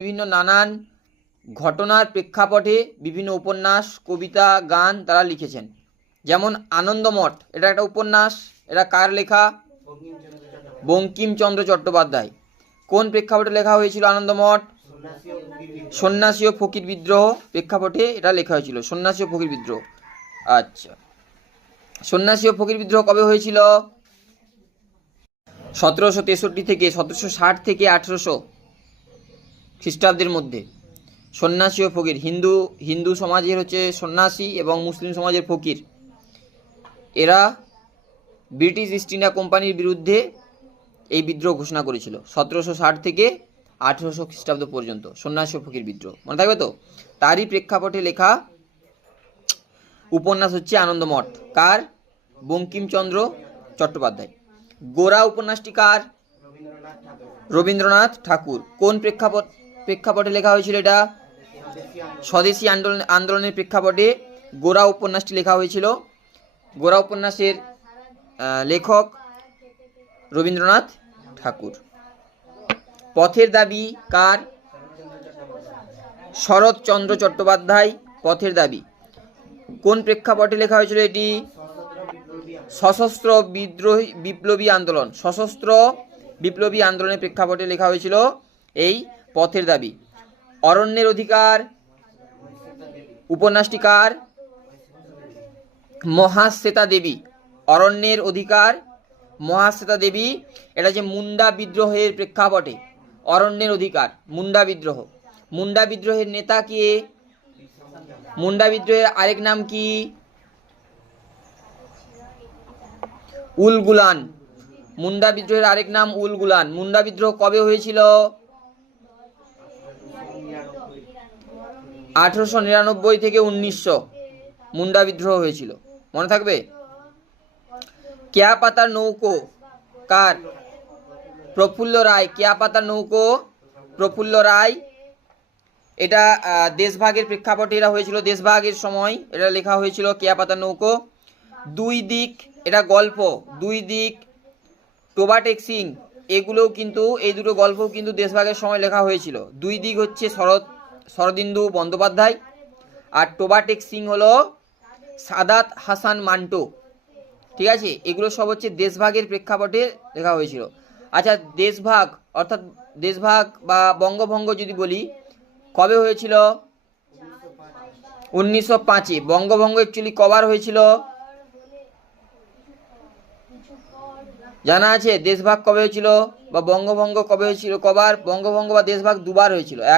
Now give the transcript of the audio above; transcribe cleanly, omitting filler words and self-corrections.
বিভিন্ন নানান ঘটনার প্রেক্ষাপটে বিভিন্ন উপন্যাস, কবিতা, গান তারা লিখেছেন। যেমন আনন্দমঠ, এটা একটা উপন্যাস। এটা কার লেখা? বঙ্কিমচন্দ্র চট্টোপাধ্যায়। কোন প্রেক্ষাপটে লেখা হয়েছিল আনন্দমঠ? সন্ন্যাসী ও ফকির বিদ্রোহ প্রেক্ষাপটে এটা লেখা হয়েছিল, সন্ন্যাসী ও ফকির বিদ্রোহ। আচ্ছা, সন্ন্যাসী ও ফকির বিদ্রোহ কবে হয়েছিল? 1763 থেকে 1760 থেকে 1800 খ্রিস্টাব্দের মধ্যে। সন্ন্যাসী ও ফকির, হিন্দু সমাজের হচ্ছে সন্ন্যাসী এবং মুসলিম সমাজের ফকির, এরা ব্রিটিশ ইস্ট ইন্ডিয়া কোম্পানির বিরুদ্ধে এই বিদ্রোহ ঘোষণা করেছিল 1760 থেকে 1800 খ্রিস্টাব্দ পর্যন্ত। সন্ন্যাসী ও ফকির বিদ্রোহ মনে থাকবে তো। তারই প্রেক্ষাপটে লেখা উপন্যাস হচ্ছে আনন্দমঠ। কার? বঙ্কিমচন্দ্র চট্টোপাধ্যায়। গোরা উপন্যাসটি কার? রবীন্দ্রনাথ ঠাকুর। কোন প্রেক্ষাপটে লেখা হয়েছিল এটা? স্বদেশী আন্দোলনের প্রেক্ষাপটে গোরা উপন্যাসটি লেখা হয়েছিল। গোরা উপন্যাসের লেখক রবীন্দ্রনাথ ঠাকুর। পথের দাবি কার? শরৎচন্দ্র চট্টোপাধ্যায়। পথের দাবি কোন প্রেক্ষাপটে লেখা হয়েছিল এটি? সশস্ত্র বিপ্লবী আন্দোলন, সশস্ত্র বিপ্লবী আন্দোলনের প্রেক্ষাপটে লেখা হয়েছিল এই পথের দাবি। অরণ্যের অধিকার উপন্যাসটি কার? মহাশ্বেতা দেবী। অরণ্যের অধিকার মহাশ্বেতা দেবী। এটা যে মুন্ডা বিদ্রোহের প্রেক্ষাপটে। অরণ্যের অধিকার, মুন্ডা বিদ্রোহ। মুন্ডা বিদ্রোহের নেতা কে? মুন্ডা বিদ্রোহের আরেক নাম কি? উলগুলান। মুন্ডা বিদ্রোহের আরেক নাম উলগুলান। মুন্ডা বিদ্রোহ কবে হয়েছিল? 1899 থেকে 1900 মুন্ডা বিদ্রোহ হয়েছিল, মনে থাকবে। কেয়া পাতার নৌকো কার? প্রফুল্ল রায়। কেয়া পাতার নৌকো প্রফুল্ল রায়। এটা দেশভাগের প্রেক্ষাপটে এরা হয়েছিল, দেশভাগের সময় এটা লেখা হয়েছিল কেয়া পাতার নৌকো। দুই দিক, এটা গল্প। দুই দিক, টোবাটেক সিং, এগুলোও কিন্তু, এই দুটো গল্পও কিন্তু দেশভাগের সময় লেখা হয়েছিল। দুই দিক হচ্ছে শরদিন্দু বন্দ্যোপাধ্যায়, আর টোবাটেক সিং হলো সাদাত হাসান মান্টো। ঠিক আছে, এগুলো সব হচ্ছে দেশভাগের প্রেক্ষাপটে লেখা হয়েছিল। আচ্ছা, দেশভাগ অর্থাৎ দেশভাগ বা বঙ্গভঙ্গ যদি বলি, কবে হয়েছিল? 1905-এ। বঙ্গভঙ্গ অ্যাকচুয়ালি কবার হয়েছিল জানা আছে? দেশভাগ কবে হয়েছিল বা বঙ্গভঙ্গ কবে হয়েছিল? কবার? বঙ্গভঙ্গ বা দেশভাগ দুবার হয়েছিল।